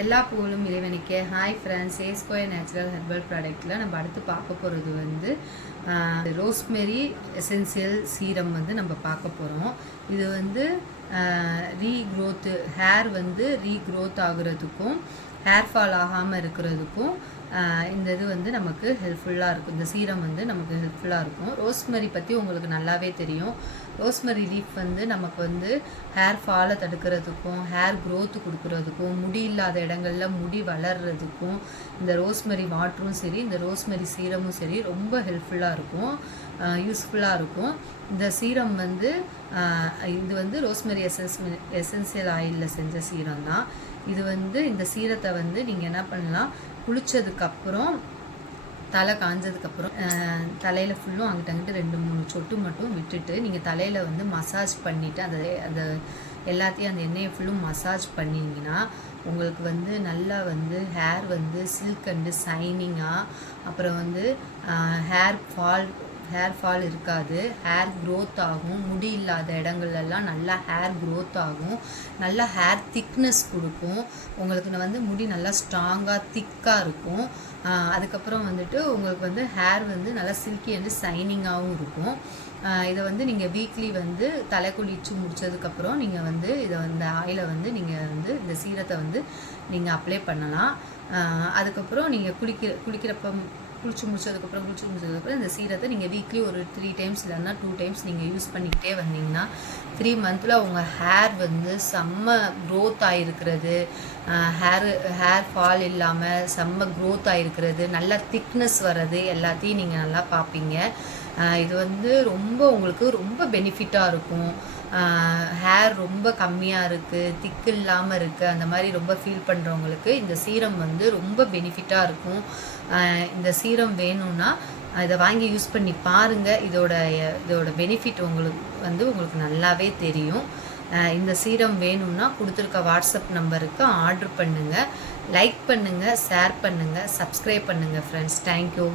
எல்லா புகழும் இறைவனுக்கே. ஹாய் ஃப்ரெண்ட்ஸ், ஏ ஸ்கொயர் நேச்சுரல் ஹெர்பல் ப்ராடக்ட்டில் நம்ம அடுத்து பார்க்க போகிறது வந்து ரோஸ்மெரி எசென்சியல் சீரம் வந்து நம்ம பார்க்க போகிறோம். இது வந்து ரீக்ரோத்து ஹேர் வந்து ரீக்ரோத் ஆகுறதுக்கும் ஹேர் ஃபால் ஆகாமல் இருக்கிறதுக்கும் இந்த இது வந்து நமக்கு ஹெல்ப்ஃபுல்லாக இருக்கும். இந்த சீரம் வந்து நமக்கு ஹெல்ப்ஃபுல்லாக இருக்கும். ரோஸ்மெரி பற்றி உங்களுக்கு நல்லாவே தெரியும். ரோஸ்மெரி லீஃப் வந்து நமக்கு வந்து ஹேர் ஃபாலை தடுக்கிறதுக்கும் ஹேர் க்ரோத்து கொடுக்குறதுக்கும் முடி இல்லாத இடங்களில் முடி வளர்கிறதுக்கும் இந்த ரோஸ்மெரி வாட்டரும் சரி இந்த ரோஸ்மெரி சீரமும் சரி ரொம்ப ஹெல்ப்ஃபுல்லாக இருக்கும், யூஸ்ஃபுல்லாக இருக்கும். இந்த சீரம் வந்து இது வந்து ரோஸ்மெரி எசென்சியல் ஆயிலில் செஞ்ச சீரம் தான். இது வந்து இந்த சீரத்தை வந்து நீங்கள் என்ன பண்ணலாம், குளித்ததுக்கப்புறம் தலை காஞ்சதுக்கப்புறம் தலையில் ஃபுல்லும் அங்கிட்ட 2-3 சொட்டு மட்டும் விட்டுட்டு நீங்கள் தலையில் வந்து மசாஜ் பண்ணிவிட்டு அந்த எல்லாத்தையும் அந்த எண்ணெயை ஃபுல்லும் மசாஜ் பண்ணிங்கன்னா உங்களுக்கு வந்து நல்லா வந்து ஹேர் வந்து சில்க் அண்டு ஷைனிங்காக, அப்புறம் வந்து ஹேர் ஃபால் இருக்காது, ஹேர் க்ரோத் ஆகும், முடி இல்லாத இடங்கள்லாம் நல்லா ஹேர் க்ரோத் ஆகும், நல்லா ஹேர் திக்னஸ் கொடுக்கும். உங்களுக்கு வந்து முடி நல்லா ஸ்ட்ராங்காக திக்காக இருக்கும். அதுக்கப்புறம் வந்துட்டு உங்களுக்கு வந்து ஹேர் வந்து நல்லா சில்கி அண்டு ஷைனிங்காகவும் இருக்கும். இதை வந்து நீங்கள் வீக்லி வந்து தலை குளிச்சு முடித்ததுக்கப்புறம் நீங்கள் வந்து இந்த ஆயிலை வந்து நீங்கள் வந்து இந்த சீரத்தை வந்து நீங்கள் அப்ளை பண்ணலாம். அதுக்கப்புறம் நீங்கள் குளிக்கிறப்ப குளிச்சு முடிச்சதுக்கப்புறம் இந்த சீரத்தை நீங்கள் வீக்லி ஒரு 3 டைம்ஸ் இல்லைன்னா 2 டைம்ஸ் நீங்கள் யூஸ் பண்ணிக்கிட்டே வந்தீங்கன்னா 3 மந்தில் உங்கள் ஹேர் வந்து செம்ம க்ரோத் ஆகிருக்கிறது, ஹேர் ஃபால் இல்லாமல் செம்ம க்ரோத் ஆகிருக்கிறது, நல்லா திக்னஸ் வர்றது எல்லாத்தையும் நீங்கள் நல்லா பார்ப்பீங்க. இது வந்து உங்களுக்கு ரொம்ப பெனிஃபிட்டாக இருக்கும். ஹேர் ரொம்ப கம்மியாக இருக்குது, திக்கு இல்லாமல் இருக்குது, அந்த மாதிரி ரொம்ப ஃபீல் பண்ணுறவங்களுக்கு இந்த சீரம் வந்து ரொம்ப பெனிஃபிட்டாக இருக்கும். இந்த சீரம் வேணும்னா இதை வாங்கி யூஸ் பண்ணி பாருங்கள். இதோட பெனிஃபிட் உங்களுக்கு நல்லாவே தெரியும். இந்த சீரம் வேணும்னா கொடுத்துருக்க வாட்ஸ்அப் நம்பருக்கு ஆர்டர் பண்ணுங்கள். லைக் பண்ணுங்கள், ஷேர் பண்ணுங்கள், சப்ஸ்கிரைப் பண்ணுங்கள் ஃப்ரெண்ட்ஸ். தேங்க்யூ.